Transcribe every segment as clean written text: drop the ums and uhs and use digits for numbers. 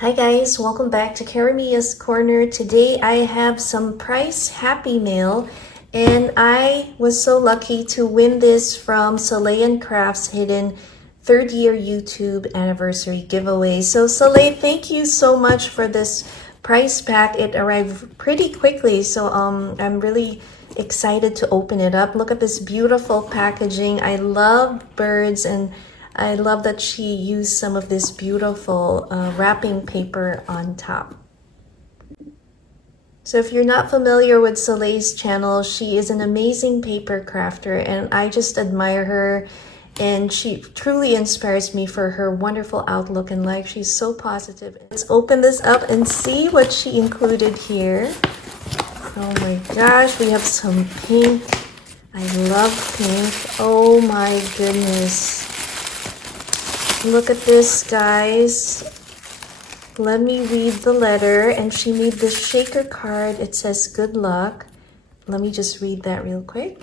Hi guys, welcome back to Karamia's Corner. Today I have some price happy mail and I was so lucky to win this from Solae and Crafts hidden third year YouTube anniversary giveaway. So Solae, thank you so much for this prize pack. It arrived pretty quickly, so I'm really excited to open it up. Look at this beautiful packaging. I love birds and I love that she used some of this beautiful wrapping paper on top. So if you're not familiar with Soleil's channel, she is an amazing paper crafter and I just admire her, and she truly inspires me for her wonderful outlook in life. She's so positive. Let's open this up and see what she included here. Oh my gosh, we have some pink. I love pink. Oh my goodness. Look at this, guys. Let me read the letter. And she made this shaker card. It says good luck. Let me just read that real quick.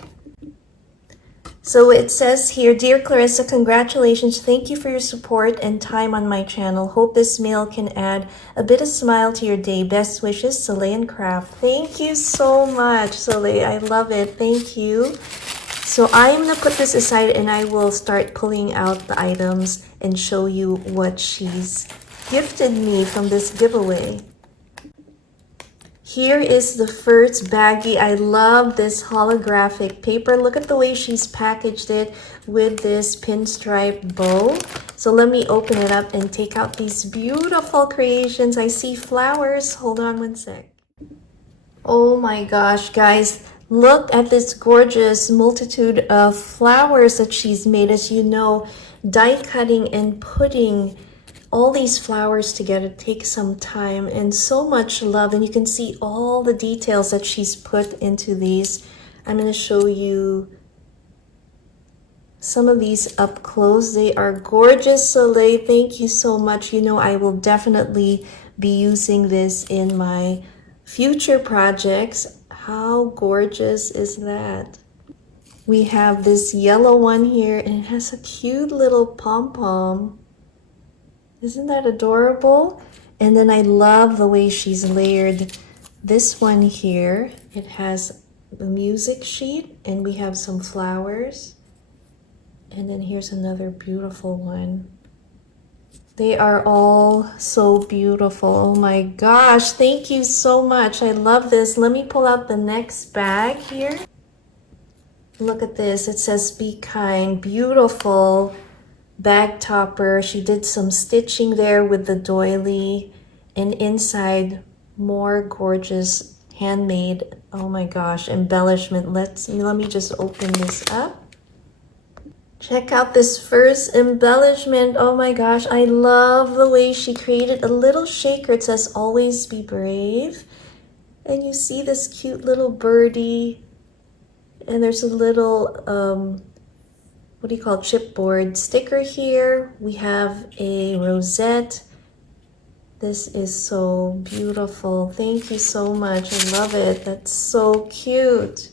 So it says here, Dear Clarissa, congratulations. Thank you for your support and time on my channel. Hope this mail can add a bit of smile to your day. Best wishes, Solae and Craft. Thank you so much, Solae. I love it. Thank you. So I'm going to put this aside and I will start pulling out the items and show you what she's gifted me from this giveaway. Here is the first baggie. I love this holographic paper. Look at the way she's packaged it with this pinstripe bow. So let me open it up and take out these beautiful creations. I see flowers. Hold on one sec. Oh my gosh, guys. Look at this gorgeous multitude of flowers that she's made. As you know, die cutting and putting all these flowers together takes some time and so much love. And you can see all the details that she's put into these. I'm going to show you some of these up close. They are gorgeous, Soleil. Thank you so much. You know, I will definitely be using this in my future projects. How gorgeous is that? We have this yellow one here and it has a cute little pom-pom. Isn't that adorable? And then I love the way she's layered this one here. It has a music sheet and we have some flowers. And then here's another beautiful one. They are all so beautiful. Oh my gosh, thank you so much. I love this. Let me pull out the next bag here. Look at this. It says be kind. Beautiful bag topper. She did some stitching there with the doily, and inside more gorgeous handmade, oh my gosh, embellishment. Let me just open this up. Check out this first embellishment. Oh my gosh, I love the way she created a little shaker. It says always be brave. And you see this cute little birdie. And there's a little, what do you call it, chipboard sticker here. We have a rosette. This is so beautiful. Thank you so much. I love it. That's so cute.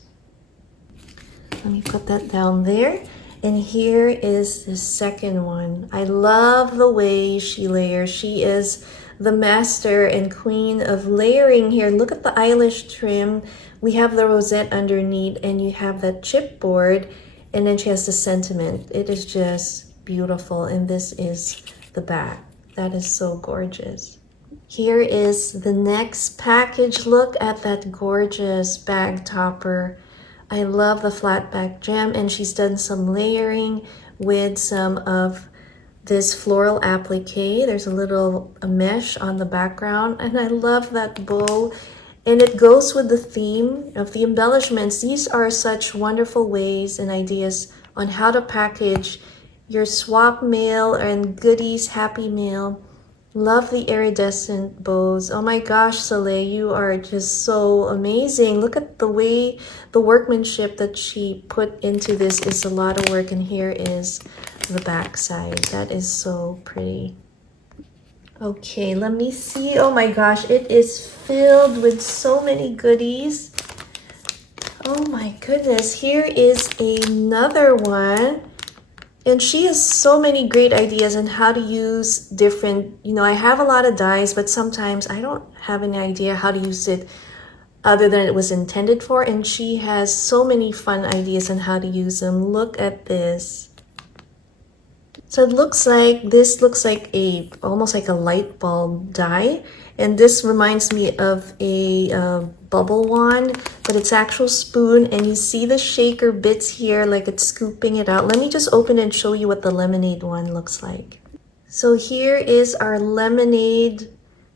Let me put that down there. And here is the second one. I love the way she layers. She is the master and queen of layering here. Look at the eyelash trim. We have the rosette underneath and you have that chipboard, and then she has the sentiment. It is just beautiful. And this is the back. That is so gorgeous. Here is the next package. Look at that gorgeous bag topper. I love the flat back gem, and she's done some layering with some of this floral applique. There's a little mesh on the background, and I love that bow. And it goes with the theme of the embellishments. These are such wonderful ways and ideas on how to package your swap mail and goodies happy mail. Love the iridescent bows. Oh my gosh, Soleil, you are just so amazing. Look at the way the workmanship that she put into this is a lot of work. And here is the back side. That is so pretty. Okay, let me see. Oh my gosh, it is filled with so many goodies. Oh my goodness, here is another one. And she has so many great ideas on how to use different, I have a lot of dies, but sometimes I don't have any idea how to use it other than it was intended for. And she has so many fun ideas on how to use them. Look at this. So this looks like almost like a light bulb die. And this reminds me of a bubble wand, but it's actual spoon. And you see the shaker bits here, like it's scooping it out. Let me just open it and show you what the lemonade one looks like. So here is our lemonade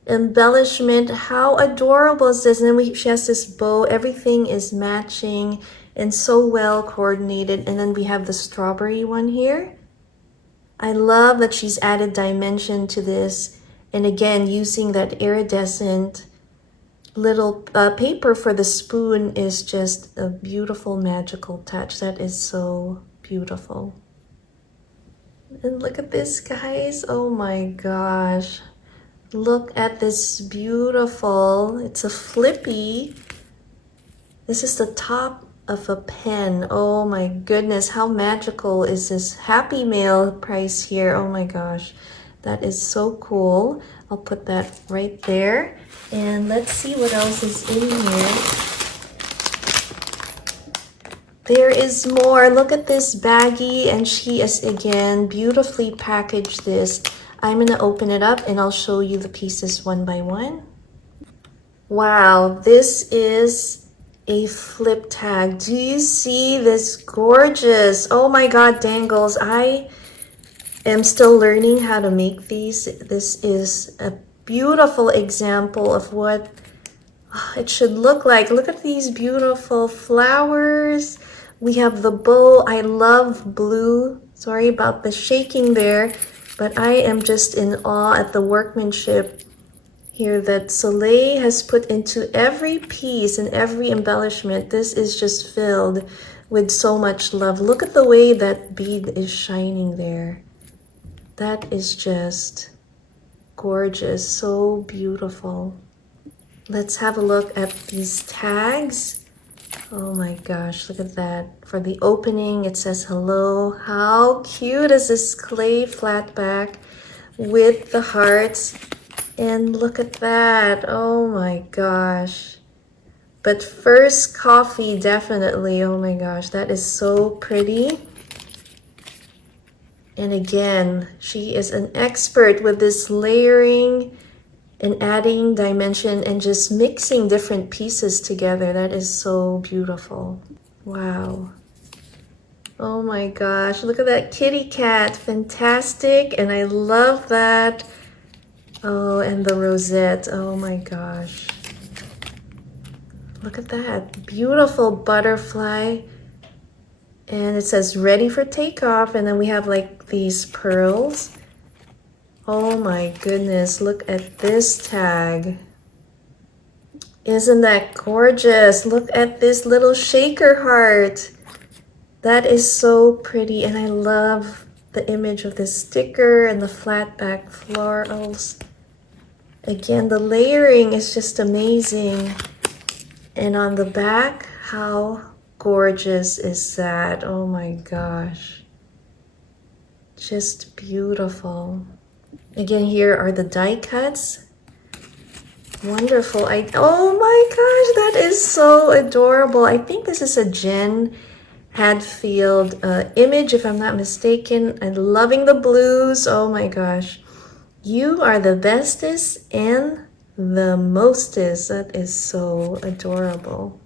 embellishment. How adorable is this? And then she has this bow. Everything is matching and so well coordinated. And then we have the strawberry one here. I love that she's added dimension to this. And again, using that iridescent little paper for the spoon is just a beautiful magical touch. That is so beautiful. And look at this, guys. Oh my gosh. Look at this beautiful, it's a flippy. This is the top of a pen. Oh my goodness, how magical is this? Happy Mail price here. Oh my gosh, that is so cool. I'll put that right there. And let's see what else is in here. There is more. Look at this baggie, and she has again beautifully packaged this. I'm gonna open it up and I'll show you the pieces one by one. Wow, this is a flip tag. Do you see this gorgeous? Oh my God, dangles. I am still learning how to make these. This is a beautiful example of what it should look like. Look at these beautiful flowers. We have the bow. I love blue. Sorry about the shaking there, but I am just in awe at the workmanship here that Solae has put into every piece and every embellishment. This is just filled with so much love. Look at the way that bead is shining there. That is just gorgeous, so beautiful. Let's have a look at these tags. Oh my gosh, look at that. For the opening, it says hello. How cute is this clay flat back with the hearts? And look at that. Oh my gosh. But first coffee, definitely. Oh my gosh, that is so pretty. And again, she is an expert with this layering and adding dimension and just mixing different pieces together. That is so beautiful. Wow. Oh my gosh, look at that kitty cat. Fantastic. And I love that. Oh, and the rosette. Oh my gosh. Look at that. Beautiful butterfly. And it says ready for takeoff. And then we have like these pearls. Oh my goodness. Look at this tag. Isn't that gorgeous? Look at this little shaker heart. That is so pretty. And I love the image of this sticker and the flat back florals. Again, the layering is just amazing. And on the back, how gorgeous is that? Oh my gosh. Just beautiful. Again, here are the die cuts. Wonderful. Oh my gosh, that is so adorable. I think this is a Jen Hadfield image, if I'm not mistaken. I'm loving the blues. Oh my gosh. You are the bestest and the mostest. That is so adorable.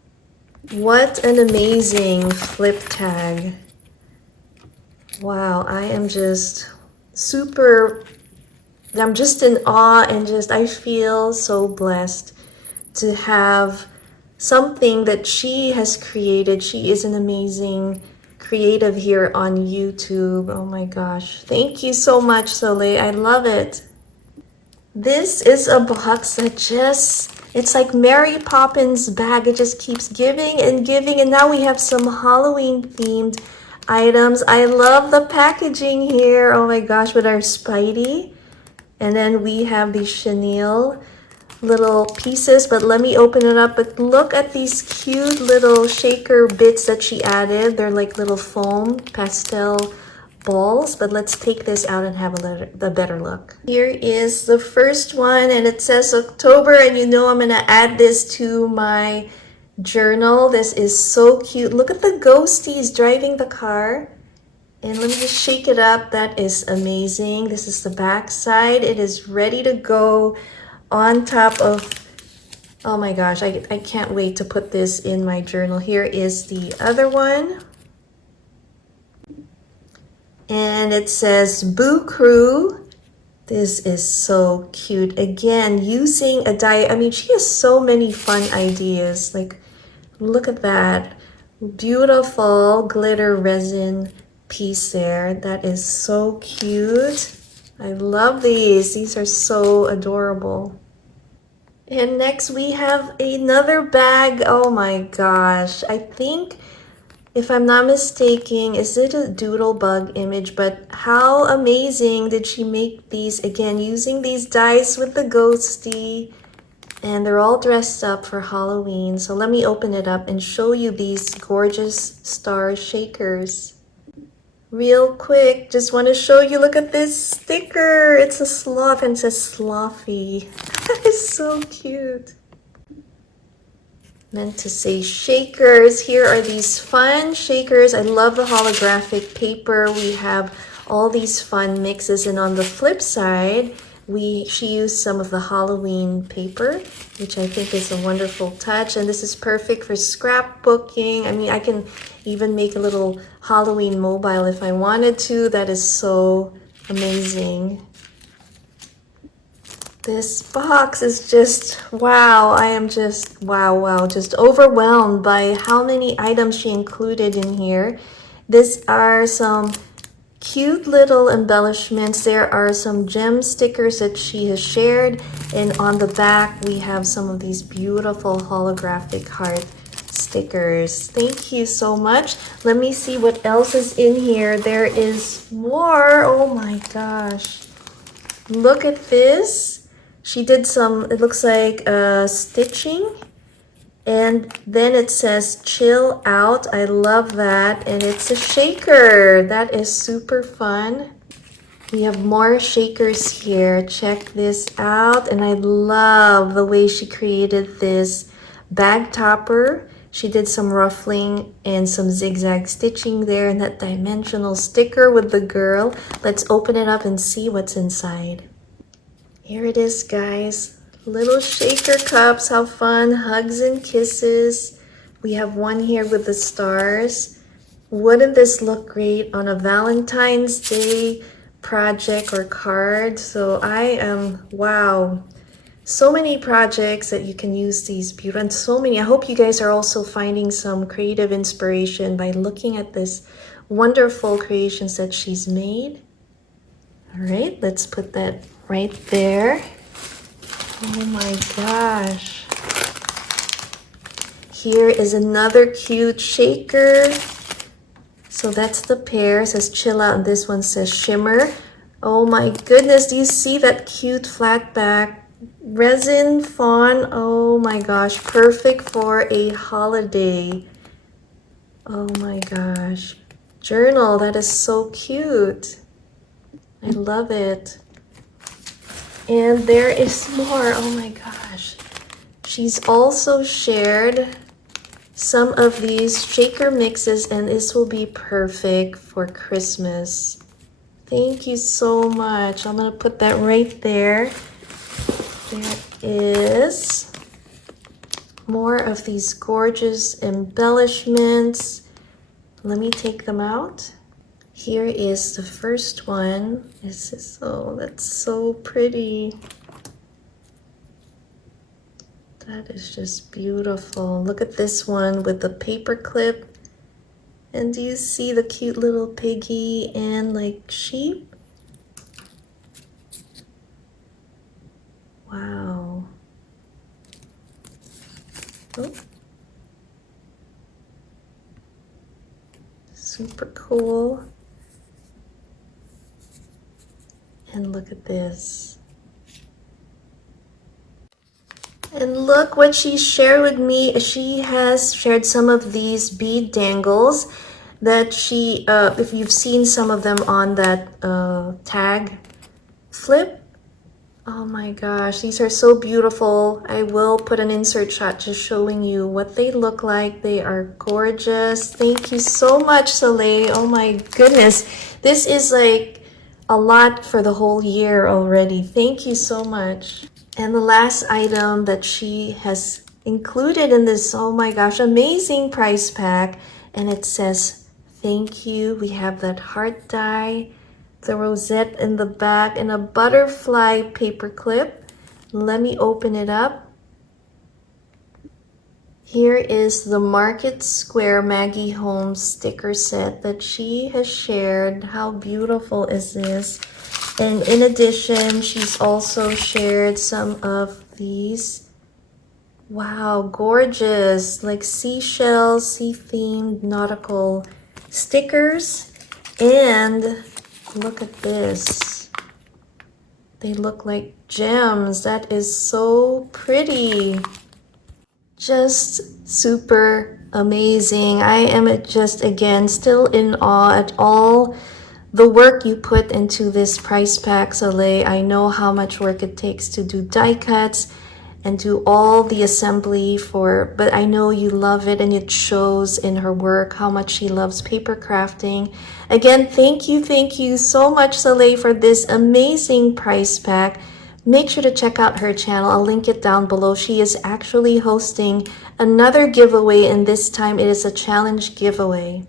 What an amazing flip tag. Wow, I am just I'm just in awe and I feel so blessed to have something that she has created. She is an amazing creative here on YouTube. Oh my gosh. Thank you so much, Solae. I love it. This is a box that it's like Mary Poppins bag. It just keeps giving and giving. And now we have some Halloween themed items. I love the packaging here. Oh my gosh, with our Spidey. And then we have these chenille little pieces, but let me open it up. But look at these cute little shaker bits that she added. They're like little foam pastel balls, but let's take this out and have a better look. Here is the first one, and it says October, and you know I'm gonna add this to my journal. This is so cute. Look at the ghosties driving the car. And let me just shake it up. That is amazing. This is the back side. It is ready to go on top of, oh my gosh, I can't wait to put this in my journal. Here is the other one. And it says Boo Crew. This is so cute. Again, using a die. I mean, she has so many fun ideas. Like, look at that. Beautiful glitter resin piece there. That is so cute. I love these. These are so adorable. And next we have another bag. Oh my gosh. I think, if I'm not mistaken, is it a doodle bug image? But how amazing did she make these? Again, using these dice with the ghosty. And they're all dressed up for Halloween. So let me open it up and show you these gorgeous star shakers. Real quick, just want to show you, look at this sticker. It's a sloth and it says Slothy. That is so cute. Meant to say shakers. Here are these fun shakers. I love the holographic paper. We have all these fun mixes, and on the flip side, she used some of the Halloween paper, which I think is a wonderful touch. And this is perfect for scrapbooking. I mean, I can even make a little Halloween mobile if I wanted to. That is so amazing. This box is just, wow. I am just, wow, just overwhelmed by how many items she included in here. These are some cute little embellishments. There are some gem stickers that she has shared, and on the back we have some of these beautiful holographic heart stickers. Thank you so much. Let me see what else is in here. There is more. Oh my gosh, look at this. She did some, it looks like stitching. And then it says chill out. I love that. And it's a shaker. That is super fun. We have more shakers here. Check this out. And I love the way she created this bag topper. She did some ruffling and some zigzag stitching there, and that dimensional sticker with the girl. Let's open it up and see what's inside. Here it is, guys. Little shaker cups, how fun. Hugs and kisses. We have one here with the stars. Wouldn't this look great on a Valentine's Day project or card? So I am, wow. So many projects that you can use these beautiful, and so many. I hope you guys are also finding some creative inspiration by looking at this wonderful creations that she's made. All right, let's put that right there. Oh my gosh. Here is another cute shaker. So that's the pair. It says chill out, and this one says shimmer. Oh my goodness, do you see that cute flat back resin fawn? Oh my gosh, perfect for a holiday. Oh my gosh. Journal, that is so cute. I love it. And there is more. Oh my gosh. She's also shared some of these shaker mixes, and this will be perfect for Christmas. Thank you so much. I'm going to put that right there. There is more of these gorgeous embellishments. Let me take them out. Here is the first one. This is, oh, that's so pretty. That is just beautiful. Look at this one with the paper clip. And do you see the cute little piggy and like sheep? Wow. Oh. Super cool. And look at this. And look what she shared with me. She has shared some of these bead dangles. that she, if you've seen some of them on that tag flip. Oh my gosh, these are so beautiful. I will put an insert shot just showing you what they look like. They are gorgeous. Thank you so much, Solae. Oh my goodness. This is like a lot for the whole year already. Thank you so much. And the last item that she has included in this, oh my gosh, amazing price pack. And it says, thank you. We have that heart die, the rosette in the back, and a butterfly paper clip. Let me open it up. Here is the Market Square Maggie Holmes sticker set that she has shared. How beautiful is this? And in addition, she's also shared some of these. Wow, gorgeous, like seashell, sea-themed nautical stickers. And look at this. They look like gems. That is so pretty. Just super amazing. I am just, again, still in awe at all the work you put into this price pack, Solae. I know how much work it takes to do die cuts and do all the assembly but I know you love it, and it shows in her work how much she loves paper crafting. Again, thank you so much, Solae, for this amazing price pack. Make sure to check out her channel. I'll link it down below. She is actually hosting another giveaway, and this time it is a challenge giveaway.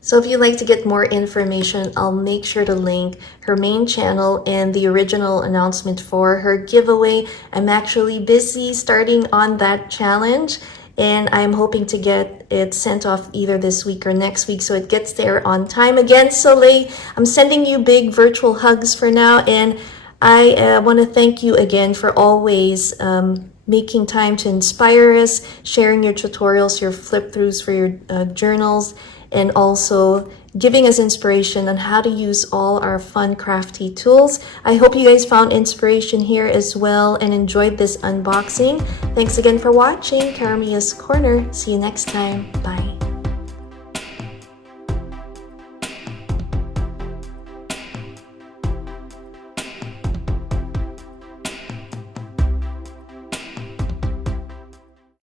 So if you'd like to get more information, I'll make sure to link her main channel and the original announcement for her giveaway. I'm actually busy starting on that challenge, and I'm hoping to get it sent off either this week or next week so it gets there on time. Again, Solae, I'm sending you big virtual hugs for now, and I want to thank you again for always making time to inspire us, sharing your tutorials, your flip-throughs for your journals, and also giving us inspiration on how to use all our fun crafty tools. I hope you guys found inspiration here as well and enjoyed this unboxing. Thanks again for watching Karamia's Corner. See you next time. Bye.